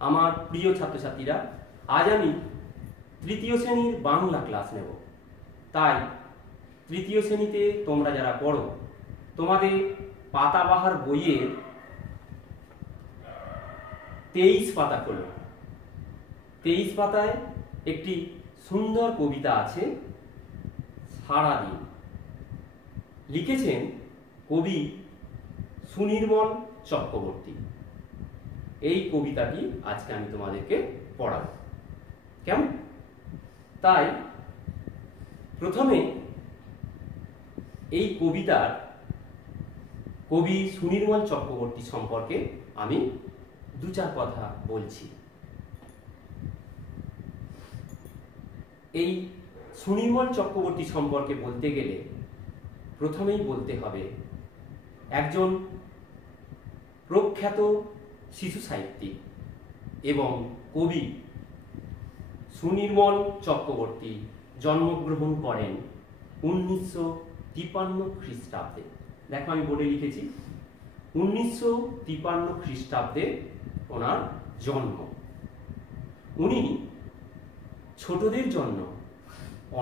আমার প্রিয় ছাত্রছাত্রীরা, আজ আমি তৃতীয় শ্রেণীর বাংলা ক্লাস নেব। তাই তৃতীয় শ্রেণীতে তোমরা যারা পড়ো, তোমাদের পাতাবাহার বইয়ের 23 পাতা খোলো। 23 পাতায় একটি সুন্দর কবিতা আছে, সারাদিন। লিখেছেন কবি সুনির্মল চক্রবর্তী। এই কবিতাটি আজকে আমি তোমাদেরকে পড়াবো, কেমন? তাই প্রথমে এই কবিতার কবি সুনির্মল চক্রবর্তী সম্পর্কে আমি দু চার কথা বলছি। এই সুনির্মল চক্রবর্তী সম্পর্কে বলতে গেলে প্রথমেই বলতে হবে একজন প্রখ্যাত শিশু সাহিত্যিক এবং কবি সুনির্মল চক্রবর্তী জন্মগ্রহণ করেন 1953 খ্রিস্টাব্দে। দেখো আমি বোর্ডে লিখেছি 1953 খ্রিস্টাব্দে ওনার জন্ম। উনি ছোটদের জন্য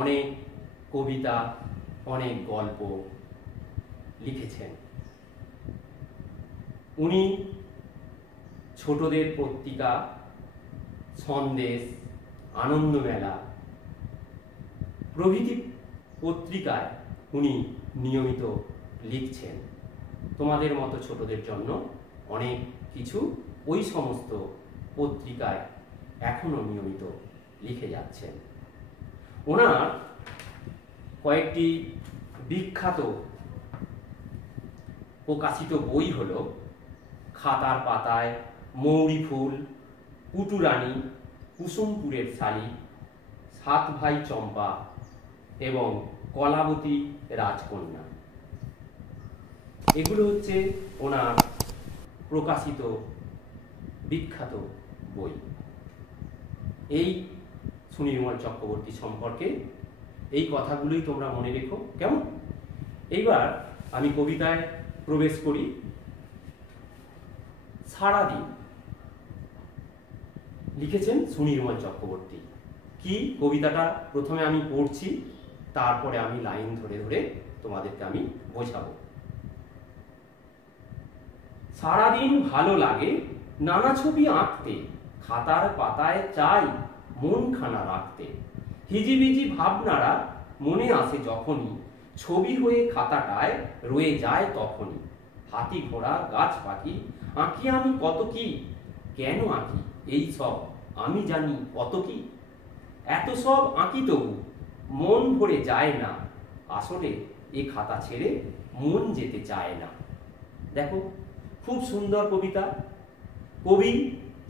অনেক কবিতা, অনেক গল্প লিখেছেন। উনি ছোটদের পত্রিকা সন্দেশ, আনন্দমেলা প্রভৃতি পত্রিকায় উনি নিয়মিত লিখছেন। তোমাদের মতো ছোটদের জন্য অনেক কিছু ওই সমস্ত পত্রিকায় এখনো নিয়মিত লিখে যাচ্ছেন। ওনার কয়েকটি বিখ্যাত প্রকাশিত বই হলো খাতার পাতায়, মৌরি ফুল, পুটুরানী, কুসুমপুরের শালী, সাত ভাই চম্পা এবং কলাবতী রাজকন্যা। এগুলো হচ্ছে ওনার প্রকাশিত বিখ্যাত বই। এই সুনির্মল চক্রবর্তী সম্পর্কে এই কথাগুলোই তোমরা মনে রেখো, কেমন? এইবার আমি কবিতায় প্রবেশ করি। সারাদিন লিখেছেন সুনির্মল চক্রবর্তী। কি কবিতাটা প্রথমে আমি পড়ছি, তারপরে আমি লাইন ধরে ধরে তোমাদেরকে আমি বোঝাবো। সারাদিন ভালো লাগে নানা ছবি আঁকতে, খাতার পাতায় চাই মনখানা রাখতে। হিজিবিজি ভাবনারা মনে আসে যখনই, ছবি হয়ে খাতাটায় রয়ে যায় তখনই। হাতি ঘোড়া গাছ পাখি আঁকি আমি কত কি, কেন আঁকি এই সব আমি জানি কত কি। এত সব আঁকি তবু মন ভরে যায় না, আসলে এ খাতা ছেড়ে মন যেতে চায় না। দেখো, খুব সুন্দর কবিতা। কবি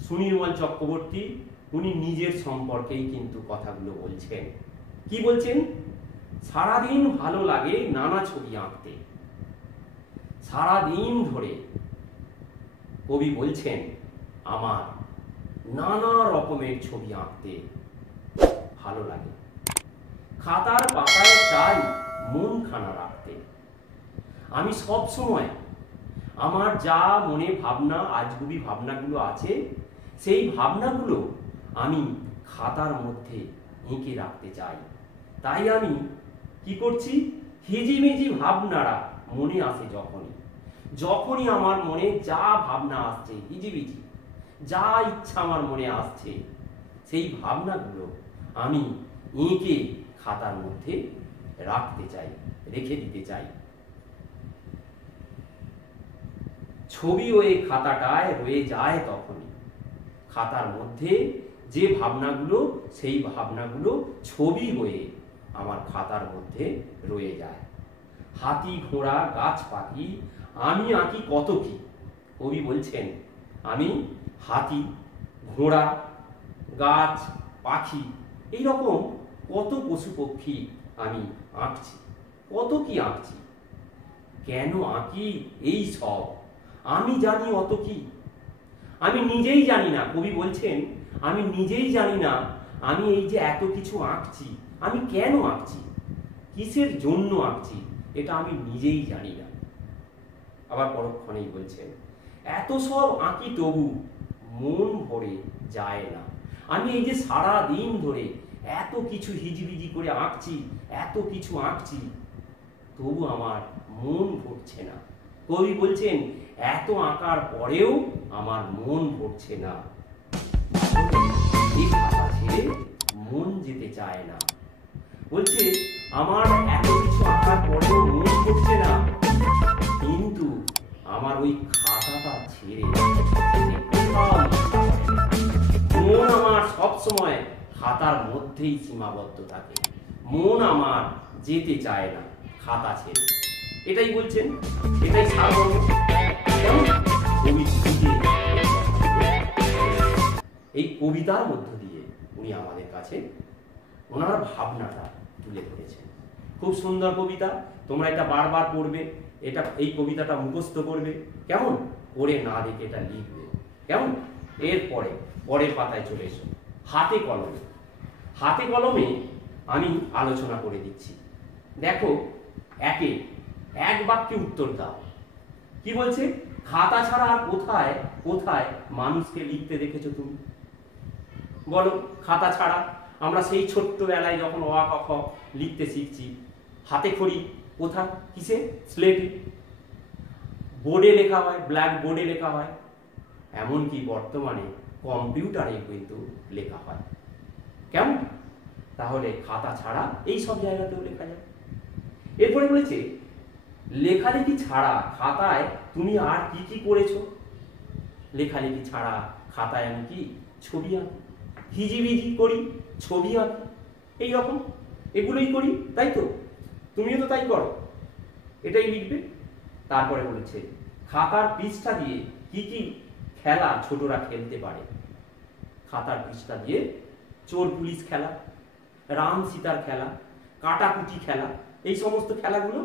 সুনির্মল চক্রবর্তী উনি নিজের সম্পর্কেই কিন্তু কথাগুলো বলছেন। কি বলছেন? সারাদিন ভালো লাগে নানা ছবি আঁকতে। সারাদিন ধরে কবি বলছেন আমার নানা রকমের ছবি আঁকতে ভালো লাগে। খাতার পাতায় চাই মনখানা রাখতে। আমি সব সময় আমার যা মনে ভাবনা, আজগুবি ভাবনাগুলো আছে, সেই ভাবনাগুলো আমি খাতার মধ্যে এঁকে রাখতে চাই। তাই আমি কি করছি? হিজিমিজি ভাবনারা মনে আসে যখনই আমার মনে যা ভাবনা আসছে, হিজিবিজি যা ইচ্ছা আমার মনে আসছে, সেই ভাবনাগুলো আমি এঁকে খাতার মধ্যে রাখতে চাই, রেখে দিতে চাই। ছবি ওই খাতাটায় রয়ে যায় তখনই। খাতার মধ্যে যে ভাবনাগুলো, সেই ভাবনাগুলো ছবি হয়ে আমার খাতার মধ্যে রয়ে যায়। হাতি ঘোড়া গাছ পাখি আমি আঁকি কত কি। কবি বলছেন আমি হাতি ঘোড়া গাছ পাখি এইরকম কত পশু পক্ষী আমি আঁকছি, কত কি আঁকছি। কেন আঁকি এই সব আমি জানি অত কি। আমি নিজেই জানি না, কবি বলছেন আমি নিজেই জানি না আমি এই যে এত কিছু আঁকছি, আমি কেন আঁকছি, কিসের জন্য আঁকছি, এটা আমি নিজেই জানি না। আবার পরক্ষণেই বলছেন এত সব আঁকি তবু মন ভরে যায় না। আমি এই যে সারা দিন ধরে এত কিছু হিজিবিজি করে আঁকছি, এত কিছু আঁকছি, তবু আমার মন ভরছে না। কবি বলছেন এত আঁকার পরেও আমার মন ভরছে না। এই খাতা ছেড়ে মন যেতে চায় না। বলছে আমার এত কিছু আঁকার পরেও মন ভরছে না, কিন্তু আমার ওই খাতাটা ছেড়ে মন আমার সবসময় খাতার মধ্যেই সীমাবদ্ধ থাকে। মন আমার যেতে চায় না খাতা ছেড়ে। এটাই বলছেন, এটাই সারমর্ম। কবি এই কবিতার মধ্য দিয়ে উনি আমাদের কাছে ওনার ভাবনাটা তুলে ধরেছেন। খুব সুন্দর কবিতা, তোমরা এটা বারবার পড়বে, এটা এই কবিতাটা মুখস্থ করবে, কেমন করে না দেখে এটা লিখবে, কেমন। এরপরে পরের পাতায় চলে এসো, হাতে কলমে। হাতে কলমে আমি আলোচনা করে দিচ্ছি। দেখো, এক বাক্যে উত্তর দাও। কি বলছে? খাতা ছাড়া আর কোথায় কোথায় মানুষকে লিখতে দেখেছো তুমি? বলো, খাতা ছাড়া আমরা সেই ছোট্টবেলায় যখন অ আ ক খ লিখতে শিখছি, হাতে খড়ি কোথায়? কিসে? স্লেটে। বোর্ডে লেখা হয়, ব্ল্যাক বোর্ডে লেখা হয়, এমনকি বর্তমানে কম্পিউটারে কিন্তু লেখা হয়। কেমন? তাহলে খাতা ছাড়া এই সব জায়গাতেও লেখা যায়। এরপরে বলেছে লেখালেখি ছাড়া খাতায় তুমি আর কি কি করেছো? লেখালেখি ছাড়া খাতায় আমি কি ছবি আঁকি, হিজিবিজি করি, ছবি আঁকি, এইরকম এগুলোই করি, তাই তো? তুমিও তো তাই করো, এটাই লিখবে। তারপরে বলেছে খাতার পৃষ্ঠা দিয়ে কি কি খেলা ছোটরা খেলতে পারে। খাতার পৃষ্ঠা দিয়ে চোর পুলিশ খেলা, রাম সীতার খেলা, কাটাকুটি খেলা, এই সমস্ত খেলাগুলো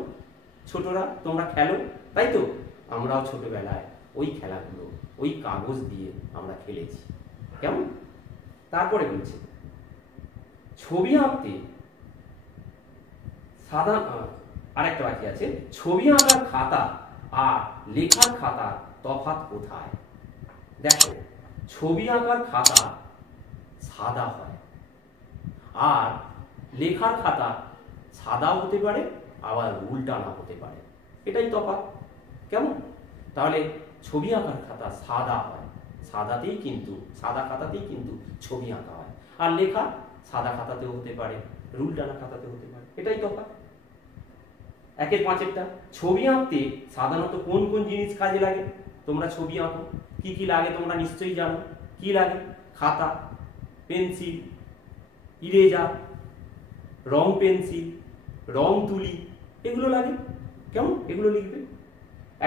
ছোটরা তোমরা খেলো, তাই তো? আমরাও ছোটবেলায় ওই খেলাগুলো ওই কাগজ দিয়ে আমরা খেলেছি, কেমন। তারপরে বলছে ছবি আঁকতে আরেকটা বাকি আছে, ছবি আঁকার খাতা আর লেখার খাতা তফাৎ কোথায়? দেখো, ছবি আঁকার খাতা সাদা হয়, আর লেখার খাতা সাদাও হতে পারে, আবার উল্টানা হতে পারে, এটাই তফাৎ, কেমন। তাহলে ছবি আঁকার খাতা সাদা হয়, সাদা খাতাতেই কিন্তু ছবি আঁকা হয়, আর লেখা সাদা খাতাতেও হতে পারে, উল্টানা খাতাতেও হতে পারে, এটাই তফাৎ। 1-5 ছবি আঁকতে সাধারণত কোন কোন জিনিস কাজে লাগে? তোমরা ছবি আঁকো, কি কি লাগে তোমরা নিশ্চয়ই জানো। কি লাগে? খাতা, পেন্সিল, ইরেজার, রং পেন্সিল, রং তুলি, এগুলো লাগে, কেমন। এগুলো লিখবে।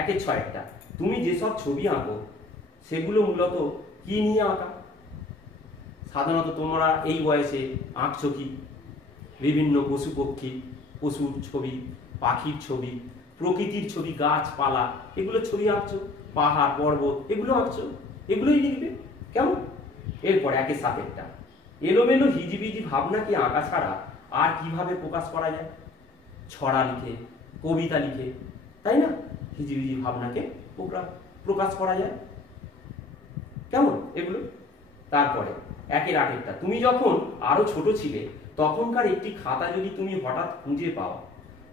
1-6 তুমি যেসব ছবি আঁকো সেগুলো মূলত কি নিয়ে আঁকা? সাধারণত তোমরা এই বয়সে আঁকছো কি? বিভিন্ন পশু পক্ষী, পশুর ছবি, পাখির ছবি, প্রকৃতির ছবি, গাছপালা, এগুলো ছবি আঁকছো, পাহাড় পর্বত, এগুলো আঁকছো, এগুলোই লিখবে, কেমন। এরপর 1-7 এলোমেলো হিজিবিজি ভাবনাকে আঁকা ছাড়া আর কিভাবে প্রকাশ করা যায়? ছড়া লিখে, কবিতা লিখে, তাই না? হিজিবিজি ভাবনাকে প্রকাশ করা যায়, কেমন এগুলো। তারপরে 1-8 তুমি যখন আরো ছোট ছিলে তখনকার একটি খাতা যদি তুমি হঠাৎ খুঁজে পাও,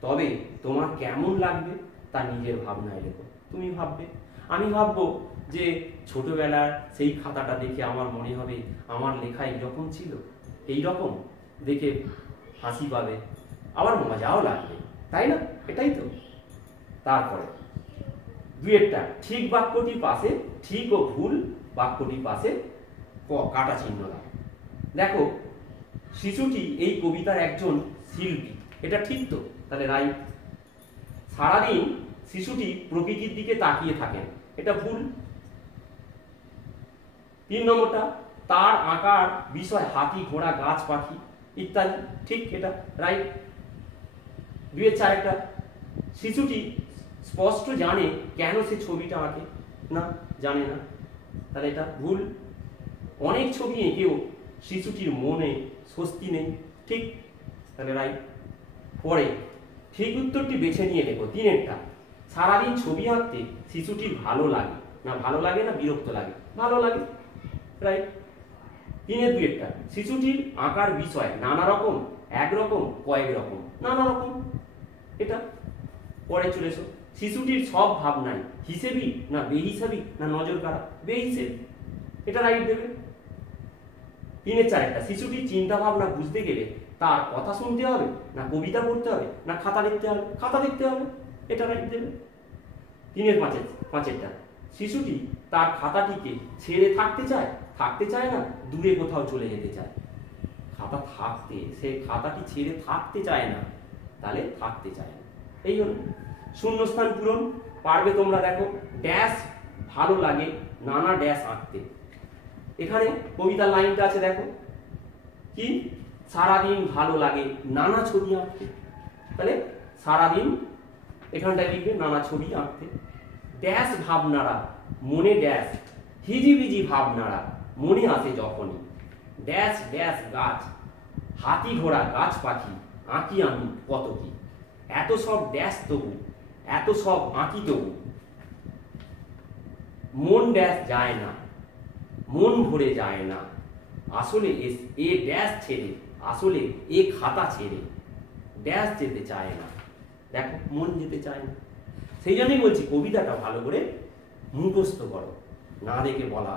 তবে তোমার কেমন লাগবে তা নিজের ভাবনায় লেখো। তুমি ভাববে, আমি ভাববো যে ছোটবেলার সেই খাতাটা দেখে আমার মনে হবে আমার লেখা এইরকম ছিল, এইরকম দেখে হাসি পাবে, আবার মজাও লাগবে, তাই না? এটাই তো। তারপরে 2 ঠিক বাক্যটির পাশে ঠিক ও ভুল বাক্যটির পাশে কাটা চিহ্ন দাও। দেখো, শিশুটি এই কবিতার একজন শিল্পী, এটা ঠিক তো? তাহলে রাইট। সারাদিন শিশুটি প্রকৃতির দিকে তাকিয়ে থাকেন, এটা ভুল। 3 তার আঁকার বিষয় হাতি, ঘোড়া, গাছ, পাখি ইত্যাদি, ঠিক, এটা রাইট। 2-4 শিশুটি স্পষ্ট জানে কেন সে ছবিটা আঁকে না, জানে না, তাহলে এটা ভুল। অনেক ছবি এঁকেও শিশুটির মনে স্বস্তি নেই, ঠিক, তাহলে রাইট। পরে ঠিক উত্তরটি বেছে নিয়ে লেখো। 3 সারাদিন ছবি আঁকতে শিশুটির ভালো লাগে না, ভালো লাগে না বিরক্ত লাগে? ভালো লাগে। রাইট। 3-2 শিশুটির আঁকার বিষয় নানা রকম, একরকম, কয়েক রকম, নানা রকম। এটা পরে চলে এসো, শিশুটির সব ভাবনাই হিসেবি না বেহিসাবি না নজর কাড়া? বেহিসেবি। এটা রাইট দেবে। 3-4 শিশুটির চিন্তা ভাবনা বুঝতে গেলে তার কথা শুনতে হবে না কবিতা পড়তে হবে না খাতা দেখতে হবে? খাতা দেখতে হবে। এটা রাইট দেবে। 3-5 শিশুটি তার খাতাটিকে ছেড়ে থাকতে চায় না দূরে কোথাও চলে যেতে চায়? খাতা থাকতে, সে খাতাটি ছেড়ে থাকতে চায় না, তাহলে থাকতে চায় না। এই হলো শূন্যস্থান পূরণ। পারবে তোমরা। দেখো, ড্যাশ ভালো লাগে নানা ড্যাশ আঁকতে। এখানে কবিতার লাইনটা আছে, দেখো কি, সারাদিন ভালো লাগে নানা ছবি আঁকতে। তাহলে সারাদিন এখানটায় লিখবে নানা ছবি আঁকতে। ড্যাশ ভাবনারা মনে ড্যাশ হিজিবিজি ভাবনারা মনে আসে যখনই। ড্যাশ ড্যাশ গাছ হাতি ঘোড়া গাছ পাখি আঁকি আমি কত কি। এত সব ড্যাশ তবু এত সব আঁকি তবু মন ড্যাশ যায় না, মন ভরে যায় না। আসলে এ ড্যাশ ছেড়ে, আসলে এ খাতা ছেড়ে ড্যাশ যেতে চায় না। দেখো, মন যেতে চায় না। সেই জন্যই বলছি কবিতাটা ভালো করে মুখস্থ করো, না দেখে বলা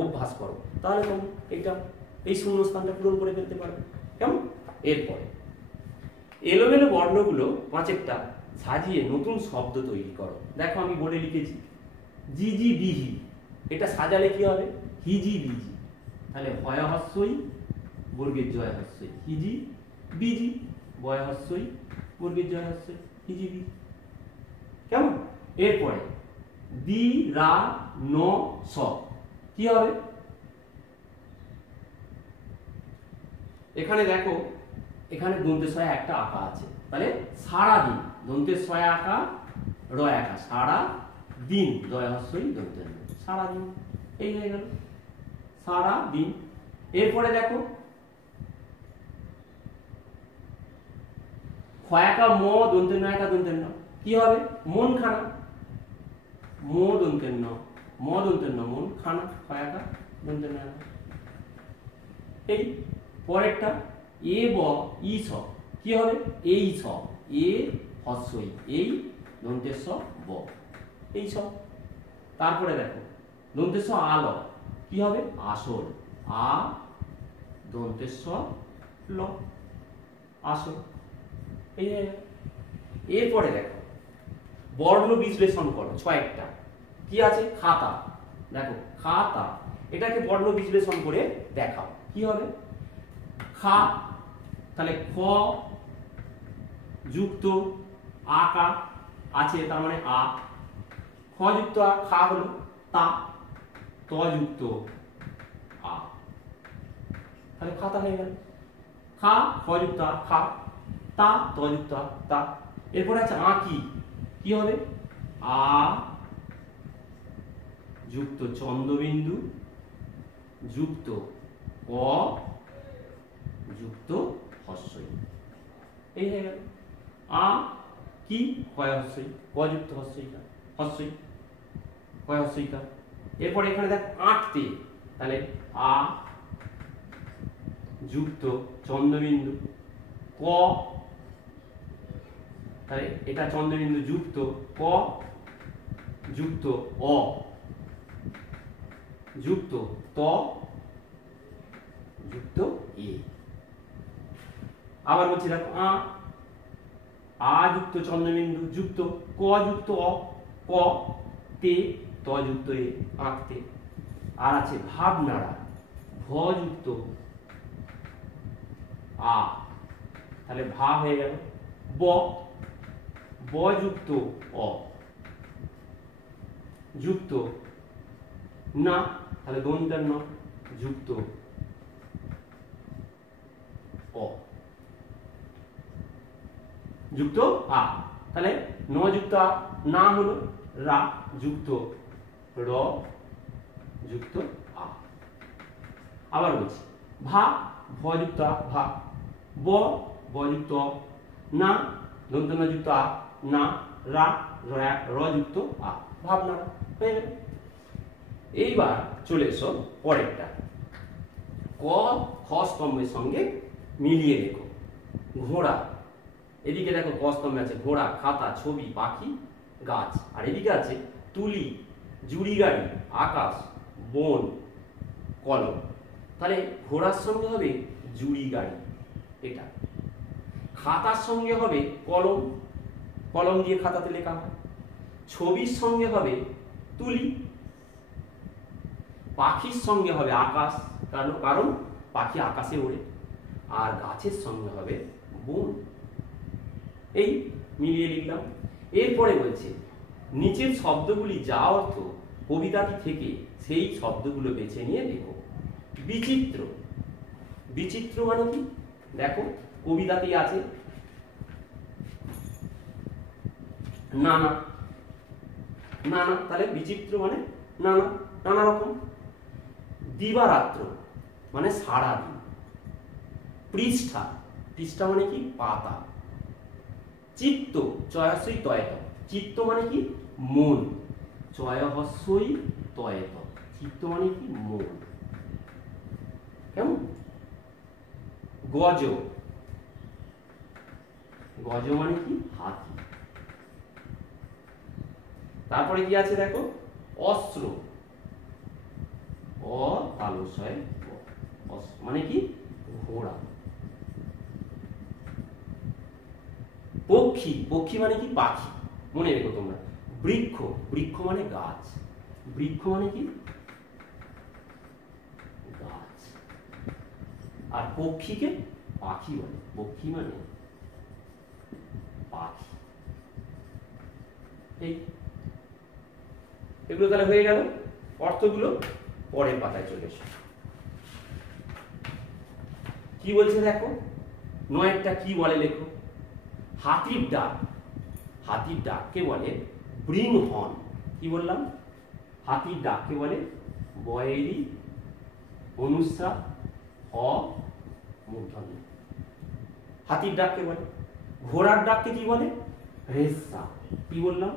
অভ্যাস করো, তাহলে তুমি এই শূন্যস্থানটা পূরণ করে ফেলতে পারবে। কেমন? এরপরে এলোমেলো বর্ণগুলো 5 সাজিয়ে নতুন শব্দ তৈরি করো। দেখো, আমি বোর্ডে লিখেছি জিজি বিহি। এটা সাজালে কি হবে? হিজি বিজি। তাহলে হয় হস্যই বর্গের জয় হস্যই হিজি বিজি, বয় হস্যই বর্গের জয় হস্যই হিজি বিজি। কেমন? এরপরে দি রা ন স কি হবে? এখানে দেখো, এখানে দন্তেশ্বয় একটা আঁকা আছে, তাহলে সারাদিন দন্তেশ্বয় আঁকা র একা সারা দিন দয় হস্যই দন্তের সারাদিন। এই হয়ে গেল সারা দিন। এরপরে দেখো খয়াকা ম দন্তের ন একা দন্তের ন কি হবে? মন খানা। ম দন্তের ন ম দন্তের ন মন খানা খয়াকা দন্তের ন। এই পরেরটা এ ব ই স কি হবে? এই স এ হস্যই এই দন্তেশ্ব ব এই স। তারপরে দেখো দন্তেশ্ব আল কি হবে? আসল আ দন্তেশ্ব ল আসল। এই এরপরে দেখো বর্ণ বিশ্লেষণ করো। 6 কি আছে? খাতা। দেখো খাতা, এটাকে বর্ণ বিশ্লেষণ করে দেখাও। কি হবে? খা, তাহলে খ যুক্ত আকা আছে, তার মানে আ। খ যুক্ত আ, খা হলো তা, ত যুক্ত আ, তাহলে খাতা হয়ে গেল। খা খ যুক্ত আ খা, তা ত যুক্ত আ তা। এরপরে আছে আঁকি, কি হবে? আ যুক্ত চন্দ্রবিন্দু যুক্ত অ যুক্ত হস্যই। এই হয়ে গেল আ কি কয় হস্যই, ক যুক্ত হস্যইকা হস্যই কয় হস্যইকা। এরপরে এখানে দেখ আঁকতে, তাহলে আ যুক্ত চন্দ্রবিন্দু ক, তাহলে এটা চন্দ্রবিন্দু যুক্ত ক যুক্ত অ যুক্ত ত যুক্ত এ। আবার বলছি দেখো আ যুক্ত চন্দ্রবিন্দু যুক্ত ক যুক্ত অ ক তে ত যুক্ত এ আঁকতে। আর আছে ভাবনাড়া ভ যুক্ত আ, তাহলে ভা হয়ে গেল ব, ব যুক্ত অ যুক্ত না, তাহলে দন্তের ন যুক্ত অ যুক্ত আ, তাহলে ন যুক্ত আ না হলো রা যুক্ত র যুক্ত আ। আবার বলছি ভা ভ যুক্ত আ ভা, ব ব যুক্ত অ না দন্ত ন যুক্ত আ না রা র যুক্ত আ ভাবনা হয়ে গেল। এইবার চলে এসো পরেরটা, ক খ স্তম্ভের সঙ্গে মিলিয়ে লেখো। ঘোড়া, এদিকে দেখো ক স্তম্ভে আছে ঘোড়া, খাতা, ছবি, পাখি, গাছ, আর এদিকে আছে তুলি, জুড়ি গাড়ি, আকাশ, বন, কলম। তাহলে ঘোড়ার সঙ্গে হবে জুড়ি গাড়ি, এটা। খাতার সঙ্গে হবে কলম, কলম দিয়ে খাতাতে লেখা হয়। ছবির সঙ্গে হবে তুলি, পাখির সঙ্গে হবে আকাশ, কারণ পাখি আকাশে ওড়ে, আর গাছের সঙ্গে হবে বন। এই মিলিয়ে লিখলাম। এরপরে বলছে নিচের শব্দগুলি যা অর্থ কবিতাটি থেকে সেই শব্দগুলো বেছে নিয়ে লেখো। বিচিত্র, বিচিত্র মানে কি? দেখো কবিতাতে আছে নানা, নানা, তাহলে বিচিত্র মানে নানা, নানা রকম। দিবারাত্র মানে সারাদিন। পৃষ্ঠা, পৃষ্ঠা মানে কি? পাতা। চিত্ত, চয়সই তয়ত, চিত্ত মানে কি? মন। চয়হস্যই তয়ত, চিত্ত মানে কি? মন। কেমন? গজ, গজ মানে কি? হাতি। তারপরে কি আছে দেখো, অস্ত্র, অ তালস্বয় মানে কি? ঘোড়া। পক্ষী, পক্ষী মানে কি? পাখি, মনে রেখো তোমরা। বৃক্ষ, বৃক্ষ মানে গাছ, বৃক্ষ মানে কি? গাছ। আর পক্ষীকে পাখি বলে, পক্ষী মানে পাখি। এই এগুলো তাহলে হয়ে গেল অর্থগুলো। পরের পাতায় চলে এসো। কি বলছে দেখো, নয়েরটা কি বলে লেখো। হাতির ডাক, হাতির ডাককে বলে ব্রিং হর্ন। কি বললাম? হাতির ডাককে বলে বয়েরি অনুস্বার হ মূর্ধন্য। হাতির ডাককে বলে। ঘোড়ার ডাককে কি বলে? রেসা। কি বললাম?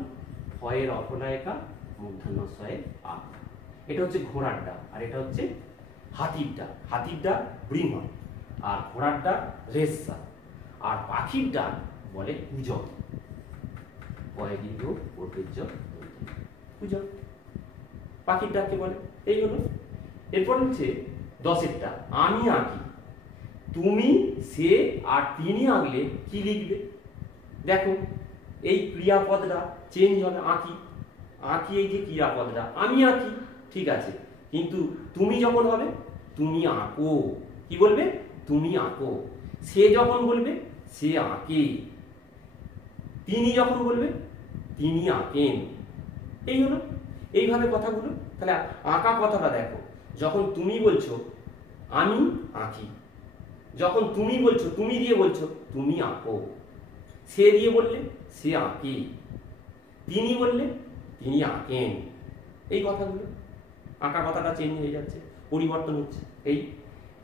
হয়ের অপনায়িকা মূর্ধন্য শয়ে আ। এটা হচ্ছে ঘোড়ার ডাক, আর এটা হচ্ছে হাতির ডাক। হাতির ডাক ব্রিং হর্ন, আর ঘোড়ার ডাক রেসা। আর পাখির ডাক বলে কুজক, কুজক। পাখির ডাককে বলে। এই হলো। এরপর হচ্ছে 10এরটা, আমি আঁকি। তুমি, সে আর তিনি আঁকলে কি লিখবে? দেখো এই ক্রিয়াপদটা চেঞ্জ হবে, আঁকি, আঁকি, এই যে ক্রিয়াপদটা আমি আঁকি, ঠিক আছে, কিন্তু তুমি যখন হবে তুমি আঁকো। কি বলবে? তুমি আঁকো। সে যখন বলবে সে আঁকে। তিনি যখন বলবে তিনি আঁকেন। এই হলো। এইভাবে কথাগুলো। তাহলে আঁকা কথাটা দেখো, যখন তুমি বলছো আমি আঁকি, যখন তুমি বলছো, তুমি দিয়ে বলছো তুমি আঁকো, সে দিয়ে বললে সে আঁকে, তিনি বললে তিনি আঁকেন। এই কথাগুলো, আঁকা কথাটা চেঞ্জ হয়ে যাচ্ছে, পরিবর্তন হচ্ছে। এই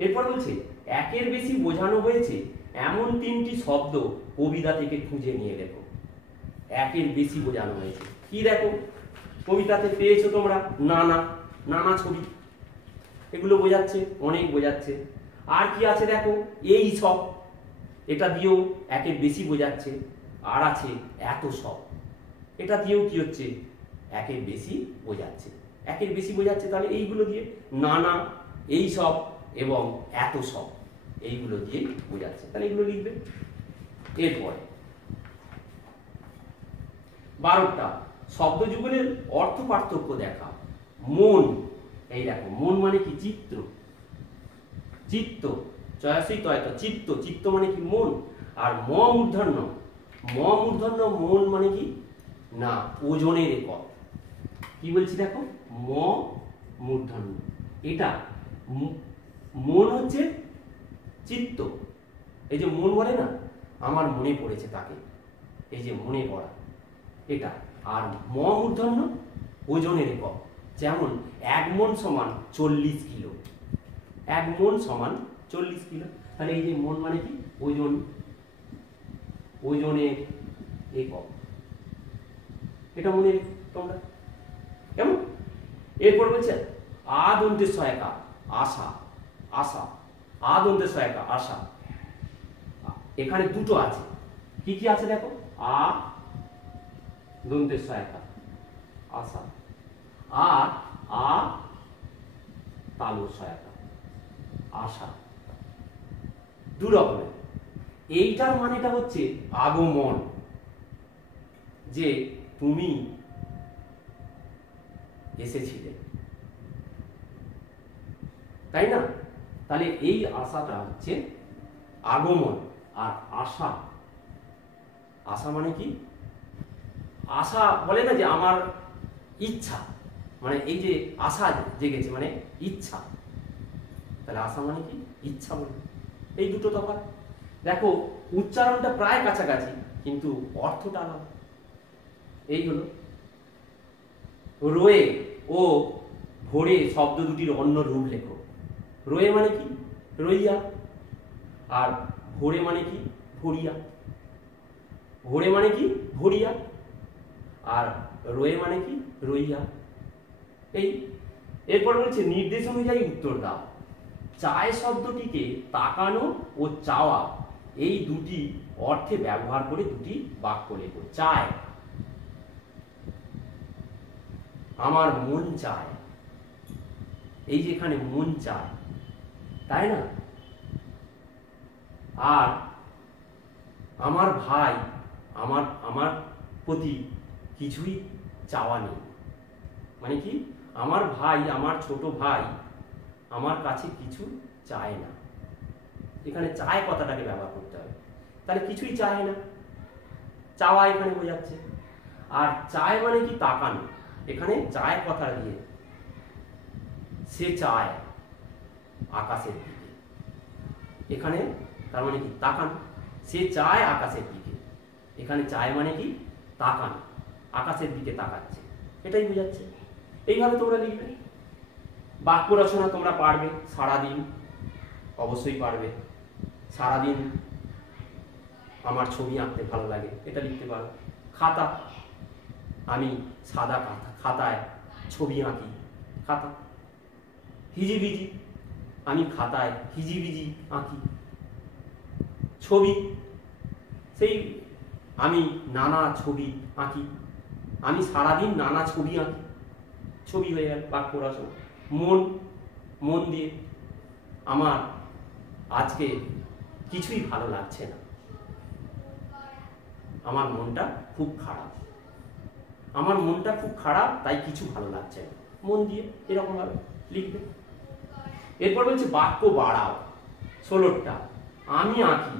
এরপর বলছে একের বেশি বোঝানো হয়েছে এমন 3টি শব্দ কবিতা থেকে খুঁজে নিয়ে দেখো। একের বেশি বোঝানো হয়েছে কি? দেখো কবিতাতে পেয়েছো তোমরা নানা, নানা ছবি, এগুলো বোঝাচ্ছে, অনেক বোঝাচ্ছে। আর কি আছে দেখো, এই সব, এটা দিয়েও একের বেশি বোঝাচ্ছে। আর আছে এত সব, এটা দিয়েও কি হচ্ছে? একের বেশি বোঝাচ্ছে, একের বেশি বোঝাচ্ছে। তাহলে এইগুলো দিয়ে নানা, এই সব এবং এত সব, এইগুলো দিয়ে বোঝাচ্ছে। তাহলে এগুলো লিখবে। এরপরে 12টা শব্দ যুগলের অর্থ পার্থক্য দেখা। মন, এই দেখো মন মানে কি? চিত্র, চিত্ত, চয়সই তয়ত, চিত্ত, চিত্ত মানে কি? মন। আর ম মূর্ধন্য, ম মূর্ধন্য মন মানে কি? না, ওজনের একক। কি বলছি দেখো, ম মূর্ধন্য, এটা মন হচ্ছে চিত্ত। এই যে মন বলে না, আমার মনে পড়েছে তাকে, এই যে মনে পড়া, এটা। আর ম মূর্ধন্য ওজনের একক। যেমন 1 মণ সমান 40 কিলো, 1 মণ সমান 40 কিলো। তাহলে এই যে মন মানে কি? ওজন, ওজনের একক। এটা মনে তোমরা কেমন? এরপর বলছে আ দন্তে সহায়িকা আশা, আশা, আ দন্তে সহায়িকা আশা। এখানে দুটো আছে, কি কি আছে দেখো, আ দন্তে সহায়িকা আশা, আর আ তালু সহায়িকা আশা, দু রকমের। এইটার মানেটা হচ্ছে আগমন, যে তুমি এসেছিলে, তাই না? তাহলে এই আশাটা হচ্ছে আগমন। আর আশা, আশা মানে কি? আশা বলে না যে আমার ইচ্ছা, মানে এই যে আশা জেগেছে মানে ইচ্ছা, তাহলে আশা মানে কি? ইচ্ছা বলে। এই দুটো তফাৎ। দেখো উচ্চারণটা প্রায় কাছাকাছি কিন্তু অর্থটা আলাদা। এই হলো রোয়ে ও ভোরে শব্দ দুটির অন্য রূপ লেখো। রোয়ে মানে কি? রইয়া। আর ভোরে মানে কি? ভরিয়া। ভোরে মানে কি? ভরিয়া। আর রোয়ে মানে কি? রইয়া। এই এরপর বলছে নির্দেশ অনুযায়ী উত্তর দাও। চায় শব্দটিকে তাকানো ও চাওয়া এই দুটি অর্থে ব্যবহার করে দুটি বাক্য লেখো। চায়, আমার মন চায়, এই যে এখানে মন চায়, তাই না? আর আমার ভাই আমার প্রতি কিছুই চাওয়া নেই, মানে কি? আমার ভাই, আমার ছোট ভাই আমার কাছে কিছু চায় না। এখানে চায় কথাটাকে ব্যবহার করতে হবে, তাহলে কিছুই চায় না, চাওয়া এখানে বোঝাচ্ছে। আর চায় মানে কি? তাকানো। এখানে চায় কথা দিয়ে সে চায় আকাশের দিকে, এখানে তার মানে কি? তাকানো। সে চায় আকাশের দিকে, এখানে চায় মানে কি? তাকানো, আকাশের দিকে তাকাচ্ছে, এটাই বোঝাচ্ছে। এইভাবে তোমরা লিখবে। বাক্য রচনা তোমরা পারবে সারাদিন, অবশ্যই পারবে। সারাদিন আমার ছবি আঁকতে ভালো লাগে, এটা লিখতে পারো। খাতা, আমি সাদা খাতায় ছবি আঁকি, খাতা। হিজিবিজি, আমি খাতায় হিজিবিজি আঁকি। ছবি, সেই আমি নানা ছবি আঁকি, আমি সারাদিন নানা ছবি আঁকি, ছবি হয়ে গেল বাক্য রচনা। মন, মন দিয়ে আমার আজকে কিছুই ভালো লাগছে না, আমার মনটা খুব খারাপ, আমার মনটা খুব খারাপ তাই কিছু ভালো লাগছে না, মন দিয়ে এরকম ভাবে লিখবে। এরপর বলছে বাক্য বাড়াও। 16টা। আমি আঁকি,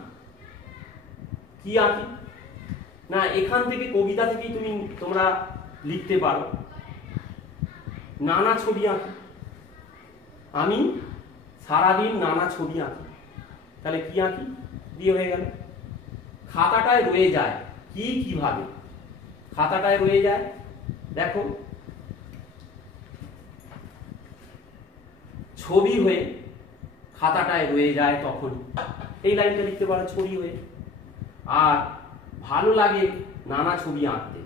কি আঁকি? না এখান থেকে কবিতা থেকেই তোমরা লিখতে পারো। নানা ছবি আঁকি, আমি সারাদিন নানা ছবি আঁকি, তাহলে কি আঁকি দিয়ে হয়ে গেল। খাতাটায় রয়ে যায়, কি কিভাবে খাতাটায় রয়ে যায়? দেখো ছবি হয়ে খাতাটায় রয়ে যায় তখন, এই লাইনটা লিখতে পারো ছবি হয়ে। আর ভালো লাগে নানা ছবি আঁকতে,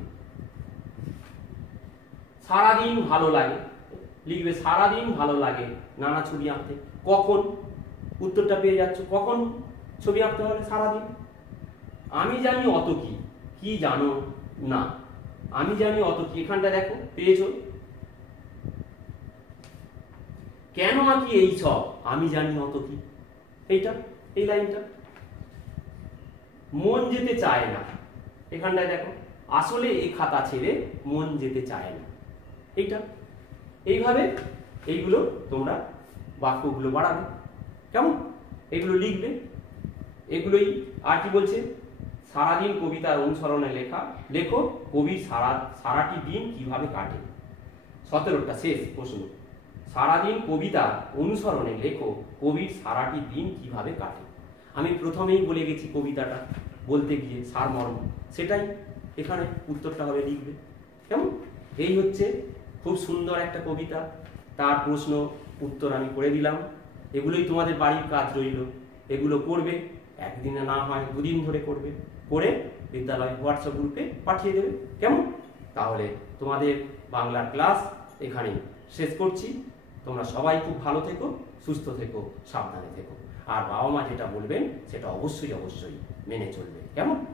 সারাদিন ভালো লাগে, লিখবে সারাদিন ভালো লাগে নানা ছবি আঁকতে। কখন? উত্তরটা পেয়ে যাচ্ছ, কখন ছবি আঁকতে হবে? সারাদিন। আমি জানি অত কি, কি জানো না, আমি জানি অত কি, এখানটা দেখো পেয়েছো। কেন আঁকি এই সব, আমি জানি অত কি, এইটা, এই লাইনটা। মন যেতে চায় না, এখানটায় দেখো আসলে এই খাতা ছেড়ে মন যেতে চায় না, এইটা। এইভাবে এইগুলো তোমরা বাক্যগুলো বাড়াবে, কেমন? এগুলো লিখবে, এগুলোই। আর কি বলছে? সারাদিন কবিতার অনুসরণে লেখো কবির সারাটি দিন কিভাবে কাটে। 17টা শেষ প্রশ্ন। সারাদিন কবিতা অনুসরণে লেখো কবির সারাটি দিন কিভাবে কাটে। আমি প্রথমেই বলে গেছি কবিতাটা বলতে গিয়ে সারমর্ম, সেটাই এখানে উত্তরটা হবে, লিখবে, কেমন? এই হচ্ছে খুব সুন্দর একটা কবিতা, তার প্রশ্ন উত্তর আমি করে দিলাম। এগুলোই তোমাদের বাড়ির কাজ রইল, এগুলো করবে, একদিনে না হয় দুদিন ধরে করবে, করে বিদ্যালয় হোয়াটসঅ্যাপ গ্রুপে পাঠিয়ে দেবে, কেমন? তাহলে তোমাদের বাংলার ক্লাস এখানে শেষ করছি। তোমরা সবাই খুব ভালো থেকো, সুস্থ থেকো, সাবধানে থেকো। আর বাবা মা যেটা বলবেন সেটা অবশ্যই অবশ্যই মেনে চলবে। কেমন?